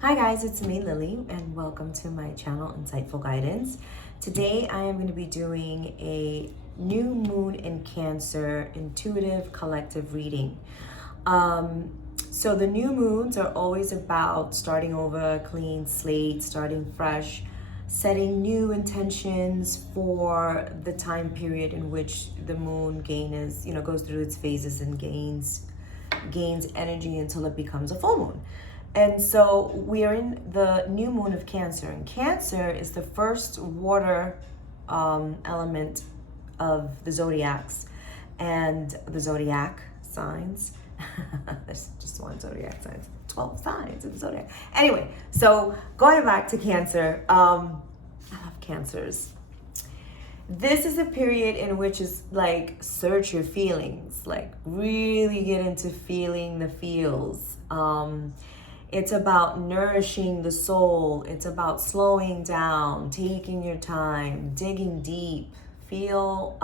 Hi guys, it's me Lily and welcome to my channel Insightful Guidance. Today I am going to be doing a new moon in Cancer intuitive collective reading. So the new moons are always about starting over, a clean slate, starting fresh, setting new intentions for the time period in which the moon goes through its phases and gains energy until it becomes a full moon. And so we are in the new moon of Cancer, and Cancer is the first water element of the zodiacs and the zodiac signs. There's just one zodiac sign, 12 signs of the zodiac. Anyway, so going back to Cancer, I love Cancers. This is a period in which is like search your feelings, like really get into feeling the feels. It's about nourishing the soul. It's about slowing down, taking your time, digging deep, feel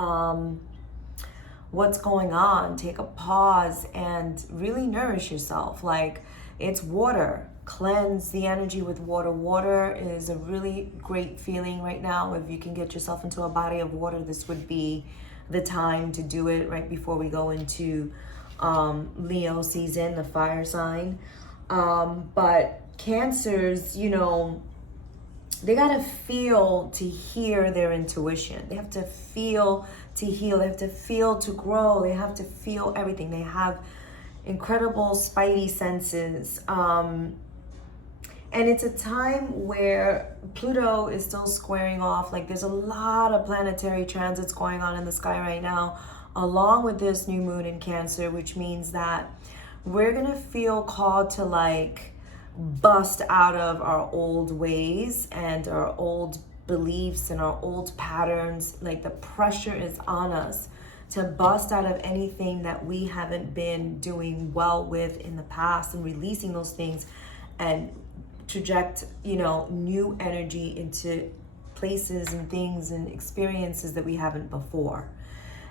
what's going on, take a pause and really nourish yourself. Like, it's water. Cleanse the energy with water. Water is a really great feeling right now. If you can get yourself into a body of water, this would be the time to do it right before we go into Leo season, the fire sign. But Cancers, they gotta feel to hear their intuition. They have to feel to heal. They have to feel to grow. They have to feel everything. They have incredible spidey senses. And it's a time where Pluto is still squaring off. Like, there's a lot of planetary transits going on in the sky right now, along with this new moon in Cancer, which means that we're gonna feel called to like bust out of our old ways and our old beliefs and our old patterns. Like, the pressure is on us to bust out of anything that we haven't been doing well with in the past and releasing those things and traject, new energy into places and things and experiences that we haven't before.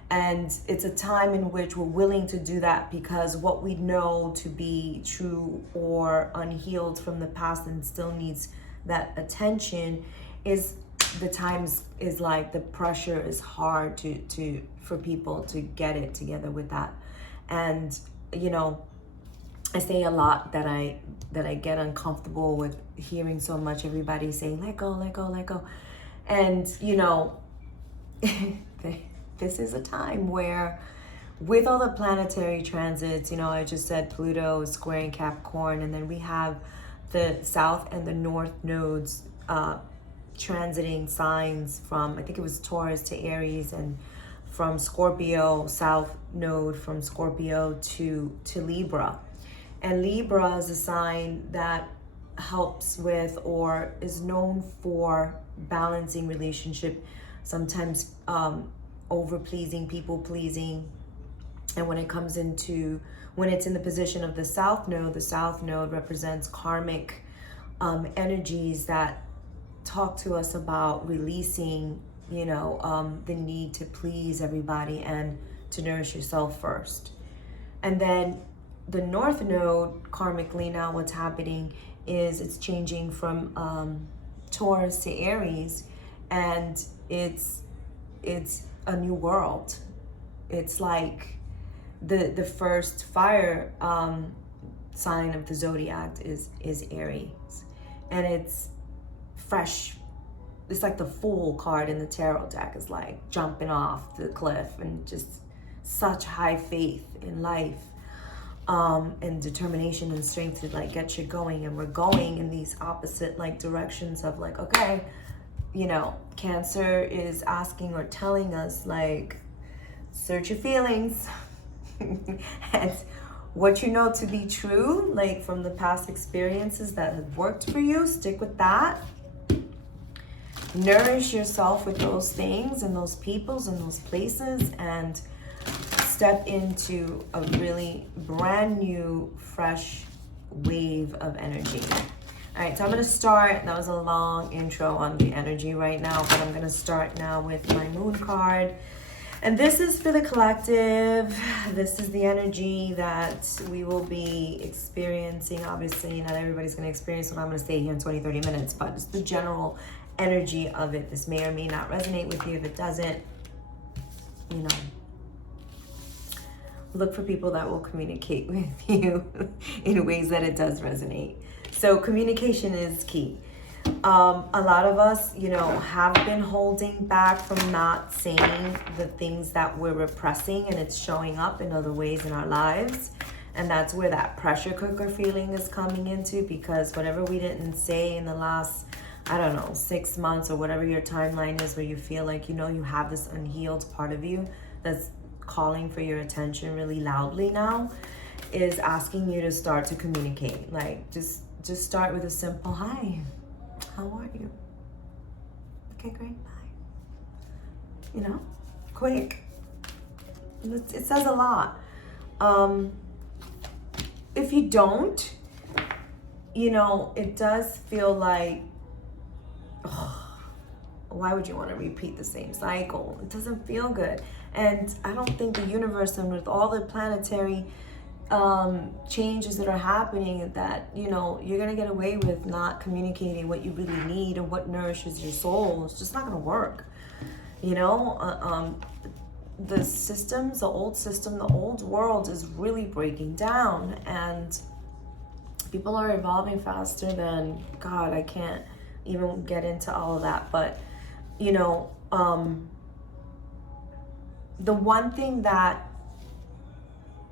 And it's a time in which we're willing to do that because what we know to be true or unhealed from the past and still needs that attention is the times is like the pressure is hard for people to get it together with that. And I say a lot that I get uncomfortable with hearing so much everybody saying let go, let go, let go. And this is a time where, with all the planetary transits, I just said Pluto is squaring Capricorn, and then we have the south and the north nodes transiting signs from, I think it was Taurus to Aries, and from Scorpio, south node from Scorpio to Libra. And Libra is a sign that helps with or is known for balancing relationship, sometimes over-pleasing, people-pleasing. And when it's in the position of the south node represents karmic energies that talk to us about releasing, the need to please everybody and to nourish yourself first. And then the north node, karmically, now what's happening is it's changing from Taurus to Aries, and it's a new world. It's like the first fire sign of the zodiac is Aries, and it's fresh. It's like the Fool card in the tarot deck is like jumping off the cliff, and just such high faith in life, and determination and strength to like get you going. And we're going in these opposite like directions of like, okay, Cancer is asking or telling us like, search your feelings and what you know to be true, like from the past experiences that have worked for you, stick with that. Nourish yourself with those things and those peoples and those places, and step into a really brand new, fresh wave of energy. All right, so I'm gonna start. That was a long intro on the energy right now, but I'm gonna start now with my moon card. And this is for the collective. This is the energy that we will be experiencing. Obviously, not everybody's going to experience what I'm going to say here in 20, 30 minutes, but it's the general energy of it. This may or may not resonate with you. If it doesn't, you know, look for people that will communicate with you in ways that it does resonate. So communication is key. A lot of us, you know, have been holding back from not saying the things that we're repressing, and it's showing up in other ways in our lives. And that's where that pressure cooker feeling is coming into, because whatever we didn't say in the last, I don't know, 6 months or whatever your timeline is, where you feel like, you know, you have this unhealed part of you that's calling for your attention really loudly now, is asking you to start to communicate. Like, just start with a simple hi. How are you? Okay, great, bye. You know, quick. It says a lot. If you don't, you know, it does feel like, why would you want to repeat the same cycle? It doesn't feel good. And I don't think the universe, and with all the planetary changes that are happening, that, you know, you're gonna get away with not communicating what you really need and what nourishes your soul. It's just not gonna work, you know. The systems, the old system, the old world is really breaking down, and people are evolving faster than God. I can't even get into all of that, but you know, the one thing that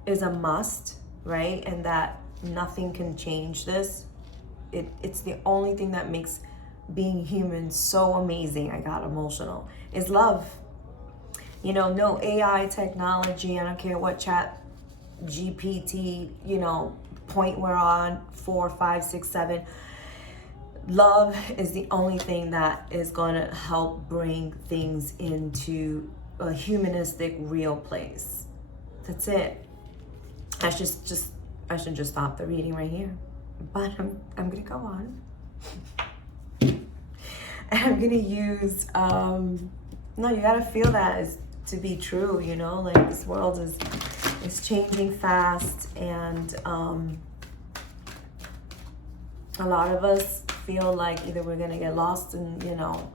is a must, right? And that nothing can change this. It's the only thing that makes being human so amazing. I got emotional. Is love. You know, no AI technology. I don't care what chat GPT, you know, point we're on, 4, 5, 6, 7. Love is the only thing that is going to help bring things into a humanistic, real place. That's it. I should just stop the reading right here, but I'm gonna go on. And I'm gonna use no, you gotta feel that is to be true, you know, like this world is changing fast, and a lot of us feel like either we're gonna get lost in, you know,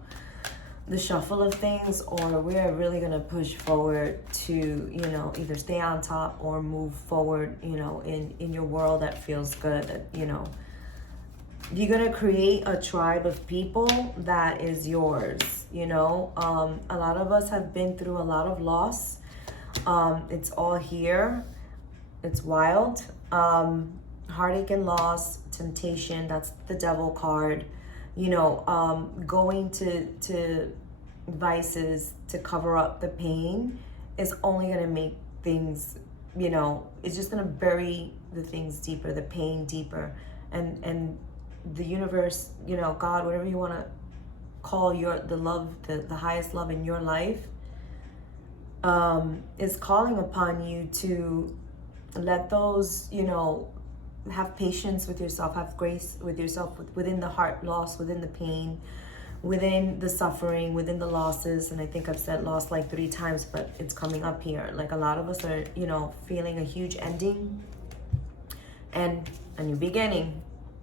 the shuffle of things, or we're really gonna push forward to, you know, either stay on top or move forward, you know, in your world that feels good. That, you know, you're gonna create a tribe of people that is yours, you know. A lot of us have been through a lot of loss. It's all here. It's wild. Heartache and loss, temptation, that's the devil card. You know, going to vices to cover up the pain is only going to make things, you know, it's just going to bury the things deeper, the pain deeper. And the universe, you know, God, whatever you want to call the love, the highest love in your life, is calling upon you to let those, you know, have patience with yourself, have grace with yourself, within the heart loss, within the pain, within the suffering, within the losses. And I think I've said loss like 3 times, but it's coming up here. Like, a lot of us are, you know, feeling a huge ending and a new beginning.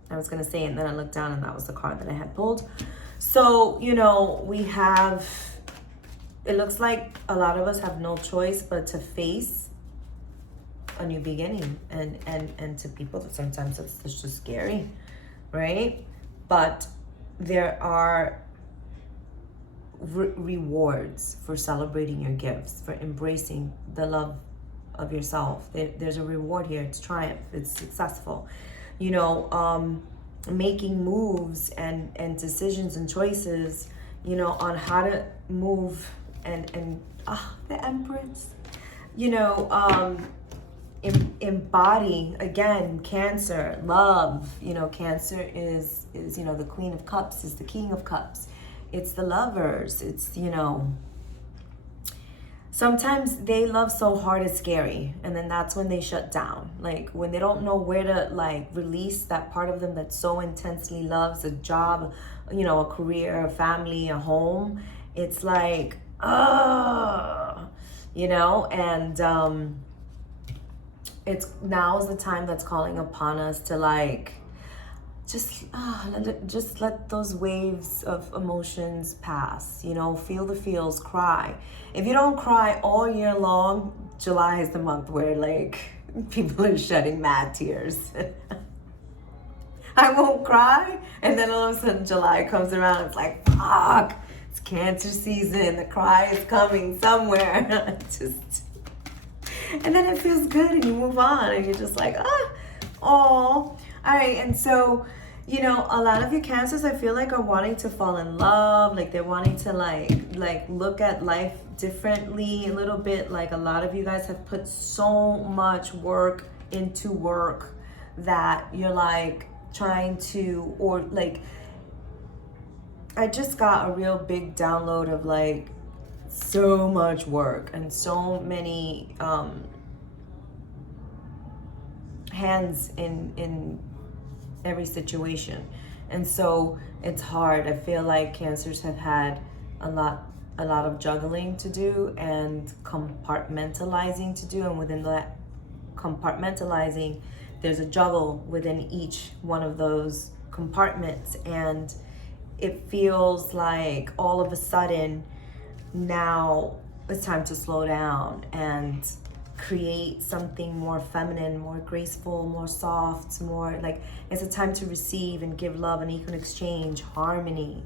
I was gonna say, and then I looked down and that was the card that I had pulled. So, you know, we have, it looks like a lot of us have no choice but to face a new beginning, and to people that sometimes it's just scary, right? But there are rewards for celebrating your gifts, for embracing the love of yourself. There's a reward here. It's triumph. It's successful. You know, making moves and decisions and choices, you know, on how to move and the Empress, you know, embody, again, Cancer, love. You know, Cancer is, you know, the Queen of Cups, is the King of Cups. It's the lovers. It's, you know, sometimes they love so hard it's scary, and then that's when they shut down. Like, when they don't know where to, like, release that part of them that so intensely loves a job, you know, a career, a family, a home. It's like, you know, and it's now is the time that's calling upon us to like just let those waves of emotions pass, you know, feel the feels, cry. If you don't cry all year long, July is the month where like people are shedding mad tears. I won't cry, and then all of a sudden July comes around, it's like, fuck, it's cancer season, the cry is coming somewhere. Just, and then it feels good and you move on and you're just like, all right. And so, you know, a lot of you cancers, I feel like, are wanting to fall in love, like they're wanting to like look at life differently a little bit. Like a lot of you guys have put so much work into work that you're like trying to, or like, I just got a real big download of like so much work and so many hands in every situation. And so it's hard. I feel like cancers have had a lot of juggling to do and compartmentalizing to do, and within that compartmentalizing there's a juggle within each one of those compartments, and it feels like all of a sudden now it's time to slow down and create something more feminine, more graceful, more soft, more like it's a time to receive and give love and equal exchange, harmony,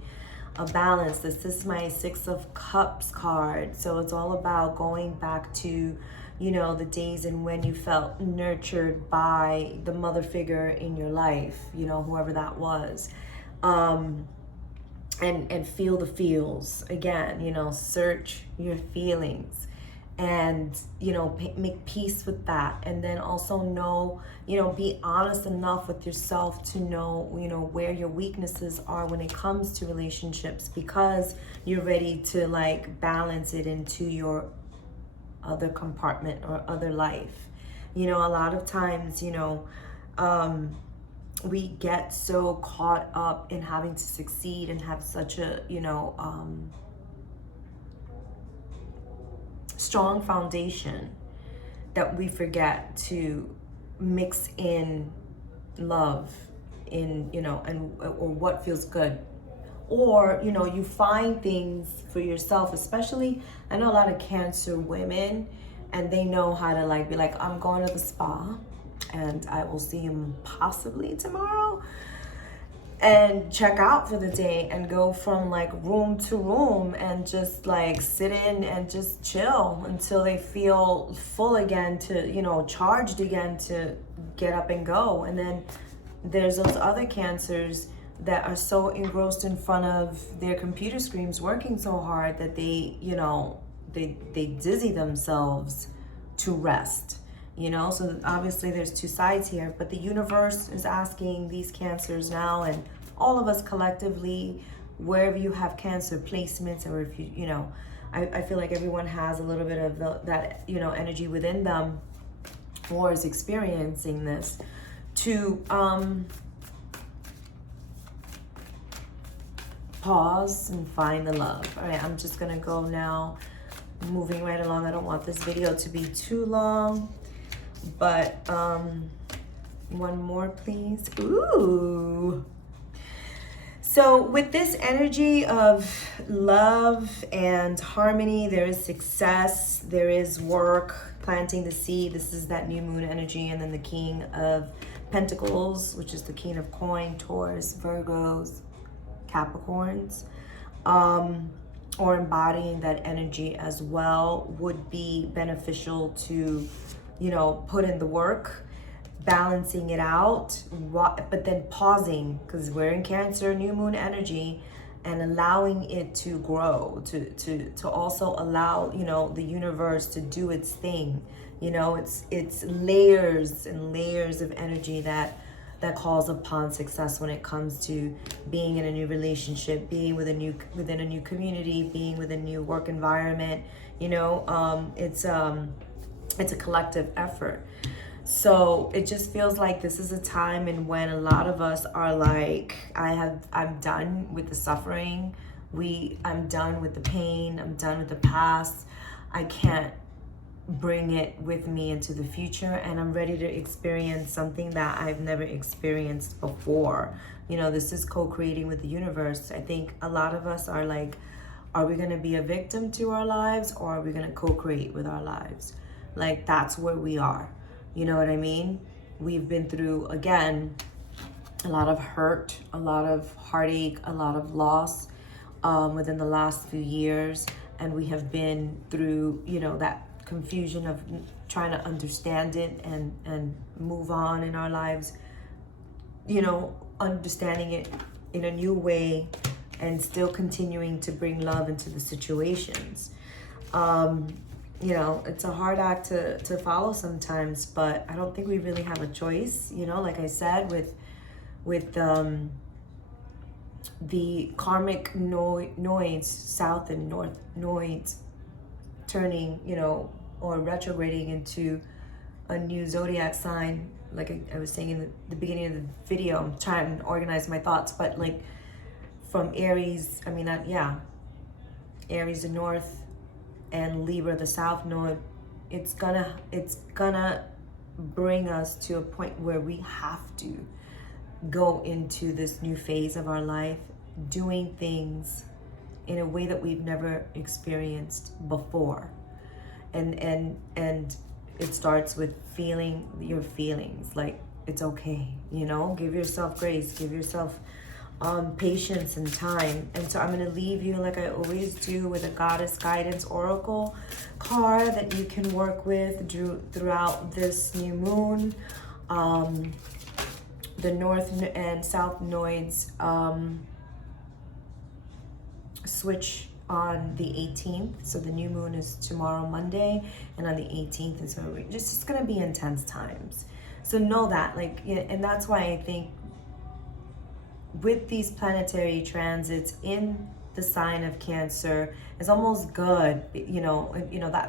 a balance. This is my Six of Cups card. So it's all about going back to, you know, the days and when you felt nurtured by the mother figure in your life, you know, whoever that was. And feel the feels again, you know, search your feelings and, you know, make peace with that. And then also know, you know, be honest enough with yourself to know, you know, where your weaknesses are when it comes to relationships, because you're ready to like balance it into your other compartment or other life. You know, a lot of times, you know, we get so caught up in having to succeed and have such a, you know, strong foundation that we forget to mix in love in, you know, and or what feels good. Or, you know, you find things for yourself, especially, I know a lot of Cancer women, and they know how to like be like, I'm going to the spa and I will see you possibly tomorrow, and check out for the day and go from like room to room and just like sit in and just chill until they feel full again, to, you know, charged again to get up and go. And then there's those other Cancers that are so engrossed in front of their computer screens working so hard that they, you know, they dizzy themselves to rest, you know. So obviously there's two sides here, but the universe is asking these Cancers now, and all of us collectively, wherever you have Cancer placements, or if you know, I feel like everyone has a little bit of that, you know, energy within them, or is experiencing this, to pause and find the love. All right, I'm just gonna go now, moving right along. I don't want this video to be too long, but one more please. Ooh. So with this energy of love and harmony, there is success, there is work, planting the seed. This is that new moon energy. And then the King of Pentacles, which is the King of Coin, Taurus, Virgos, Capricorns, or embodying that energy as well, would be beneficial to, you know, put in the work, balancing it out, but then pausing, because we're in Cancer, new moon energy, and allowing it to grow, to also allow, you know, the universe to do its thing. You know, it's layers and layers of energy that calls upon success when it comes to being in a new relationship, being within a new community, being with a new work environment. You know, it's a collective effort. So it just feels like this is a time in when a lot of us are like, I'm done with the suffering. I'm done with the pain. I'm done with the past. I can't bring it with me into the future, and I'm ready to experience something that I've never experienced before. You know, this is co-creating with the universe. I think a lot of us are like, are we going to be a victim to our lives, or are we going to co-create with our lives? Like, that's where we are. You know what I mean? We've been through, again, a lot of hurt, a lot of heartache, a lot of loss within the last few years. And we have been through, you know, that confusion of trying to understand it and move on in our lives, you know, understanding it in a new way and still continuing to bring love into the situations. You know, it's a hard act to follow sometimes, but I don't think we really have a choice. You know, like I said, with the karmic nodes, south and north nodes turning, you know, or retrograding into a new zodiac sign. Like I was saying in the beginning of the video, I'm trying to organize my thoughts, but like from Aries, I mean, Aries the north and Libra the south node, it's gonna bring us to a point where we have to go into this new phase of our life, doing things in a way that we've never experienced before. And it starts with feeling your feelings, like it's okay, you know, give yourself grace, give yourself patience and time. And so I'm going to leave you, like I always do, with a goddess guidance oracle card that you can work with throughout this new moon. The north and south nodes switch on the 18th. So the new moon is tomorrow, Monday, and on the 18th is when it's going to be intense times. So know that, like, and that's why I think with these planetary transits in the sign of Cancer is almost good, you know,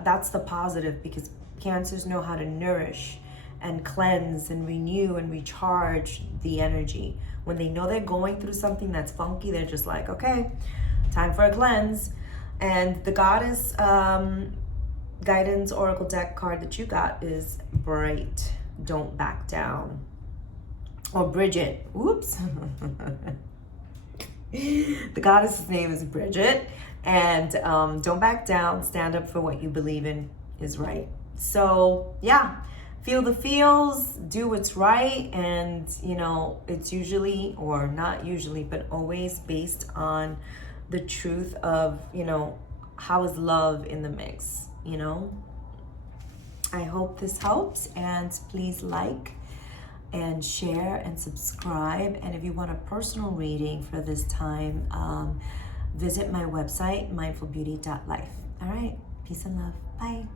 that's the positive, because Cancers know how to nourish and cleanse and renew and recharge the energy. When they know they're going through something that's funky, they're just like, okay, time for a cleanse. And the goddess guidance oracle deck card that you got is Bright, Don't Back Down. Or Bridget, whoops. The goddess's name is Bridget. And don't back down, stand up for what you believe in is right. So yeah, feel the feels, do what's right. And you know, it's usually, or not usually, but always based on the truth of, you know, how is love in the mix, you know? I hope this helps, and please like and share and subscribe. And if you want a personal reading for this time, visit my website, mindfulbeauty.life. All right, peace and love. Bye.